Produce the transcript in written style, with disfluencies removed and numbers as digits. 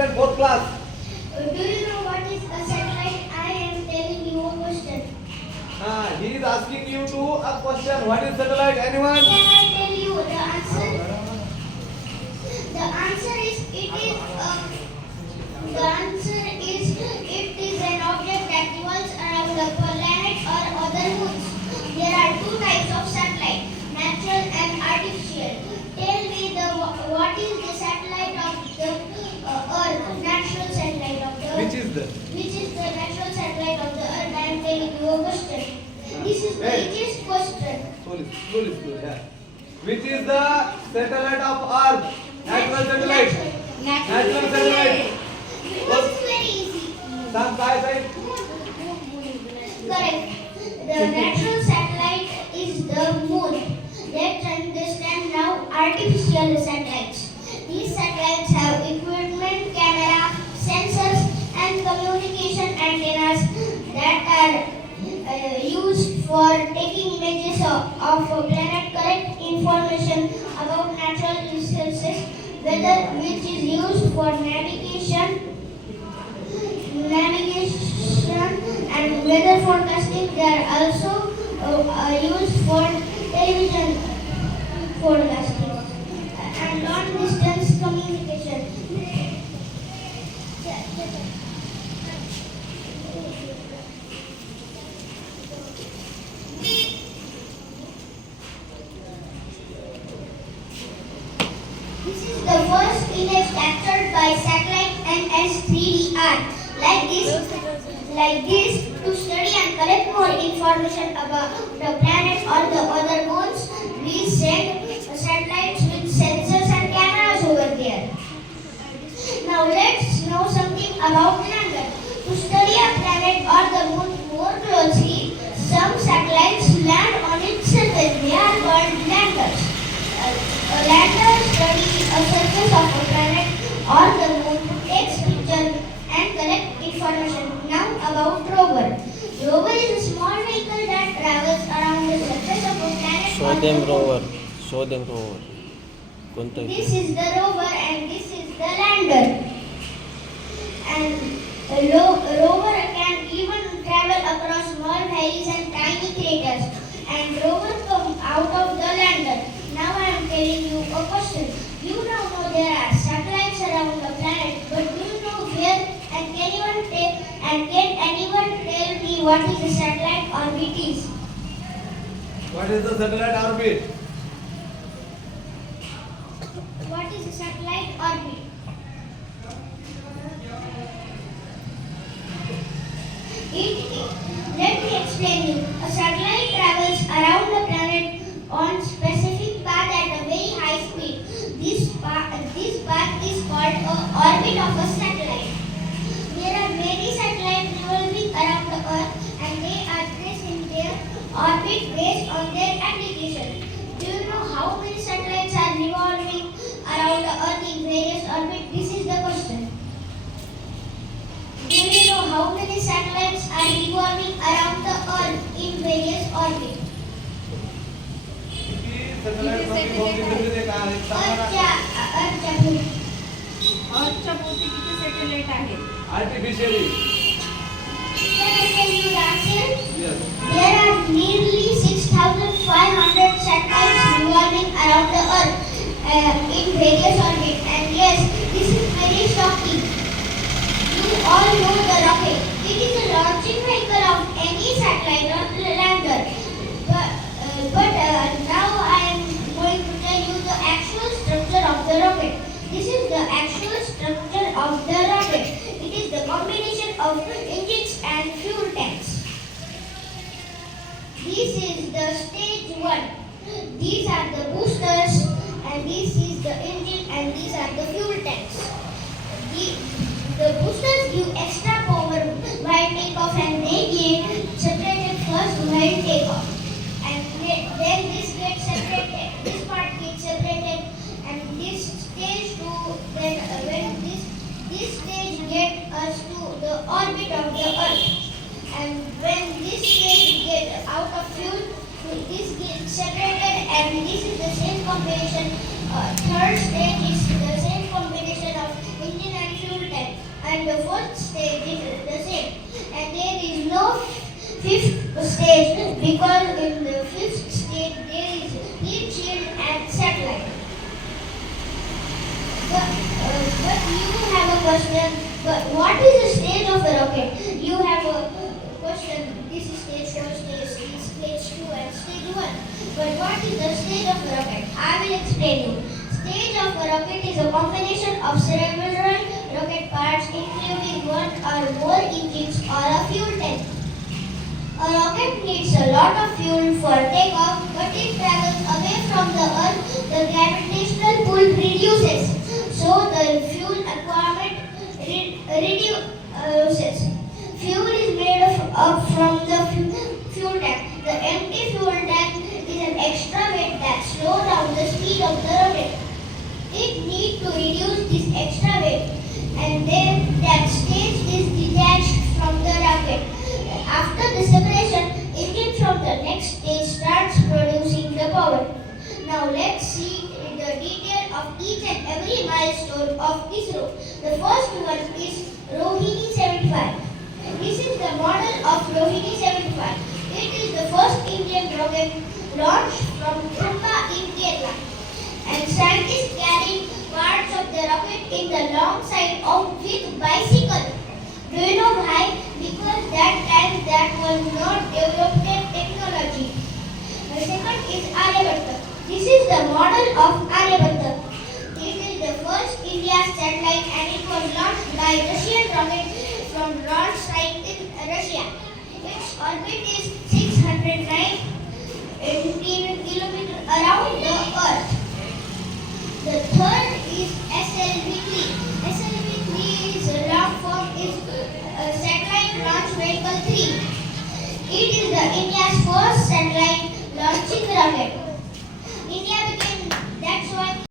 student, fourth class. Do you know what is a satellite? I am telling you a question. He is asking you to a question. What is satellite? Anyone? Can I tell you the answer? The answer is it is an object that revolves around a planet or other moons. There are two types of satellite, natural and artificial. Tell me what is the satellite of the Earth? Natural satellite of the Earth. Which is the natural satellite of the Earth? I am telling you a question. This is the easiest question. Slowly, yeah. Which is the satellite of Earth? Natural satellite. Natural satellite. This is very easy. Some side. Correct. The natural satellite is the moon. Let's understand now artificial satellites. These satellites have equipment, camera, sensors, and communication antennas that are used for taking images of a planet, collect information about natural resources, weather, which is used for navigation and weather forecasting. They are also used for television forecasting and long distance communication. This is the first image captured by satellite NS3DR. Like this, to study and collect more information about the planet or the other moons, we send satellites with sensors and cameras over there. Now let's know something about lander. To study a planet or the moon more closely, some satellites land on its surface. They are called landers. A lander studies a surface of a planet or the moon, takes pictures and collect information. Now about rover. Rover is a small vehicle that travels around the surface of a planet. Show them rover. Show them rover. This is the rover and this is the lander. And a rover can even travel across small valleys and tiny craters. And rover come out of the lander. Now I am telling you a question. You now know there are satellites around the planet, but do you know where? And can anyone tell me what is a satellite orbit is? What is the satellite orbit? What is a satellite orbit? Let me explain you. A satellite travels around the planet on specific path at a very high speed. This path is called an orbit of a satellite. There are many satellites revolving around the Earth and they are placed in their orbit based on their application. Do you know how many satellites are revolving around the Earth in various orbits? This is the question. Do you know how many satellites are revolving around the Earth in various orbits? अर्थच्या भोवती किती satellite आहेत? Artificially. Can I tell you the answer? Yes. There are nearly 6,500 satellites revolving around the Earth in various orbits. And yes, this is very shocking. You all know the rocket. It is a launching vehicle of any satellite or lander. But now I am going to tell you the actual structure of the rocket. This is the actual structure of the rocket. It is the combination of engines and fuel tanks. This is the stage 1. These are the boosters and this is the engine and these are the fuel tanks. The boosters give extra power while takeoff and they get separated first while takeoff. And then this gets separated, this part gets separated and this stage 2, then when this stage gets us to the orbit of the Earth. And when this stage gets out of fuel, this gets separated and this is the same combination. Third stage is the same combination of engine and fuel tank. and the fourth stage is the same. And there is no fifth stage because in the fifth stage there is heat shield and satellite. But you have a question. But what is the stage of the rocket? You have a question. This is stage 4, stage 2, and stage 1. But what is the stage of the rocket? I will explain you. Stage of a rocket is a combination of several rocket parts, including one or more engines or a fuel tank. A rocket needs a lot of fuel for takeoff, but it travels away from the Earth. The gravitational pull reduces, so the fuel requirement reduces. Fuel is made up from the fuel tank. The empty fuel tank is an extra weight that slows down the speed of the rocket. It needs to reduce this extra weight, and then that stage is detached from the rocket. After the separation, engine from the next stage starts producing the power. Now let's see the detail of each and every milestone of ISRO. The first one is Rohini 75. This is the model of Rohini 75. It is the first Indian rocket launched from Khamba in Kerala. And scientists carried parts of the rocket in the long side of with bicycle. Do you know why? Because that time that was not developed technology. The second is Aryabhatta. This is the model of Aryabhatta. It is the first India satellite and it was launched by Russian rocket from launch site in Russia. Its orbit is 609 kilometers around the Earth. The third is SLV-3. SLV-3's long form is Satellite Launch Vehicle 3. It is the India's first satellite launching rocket.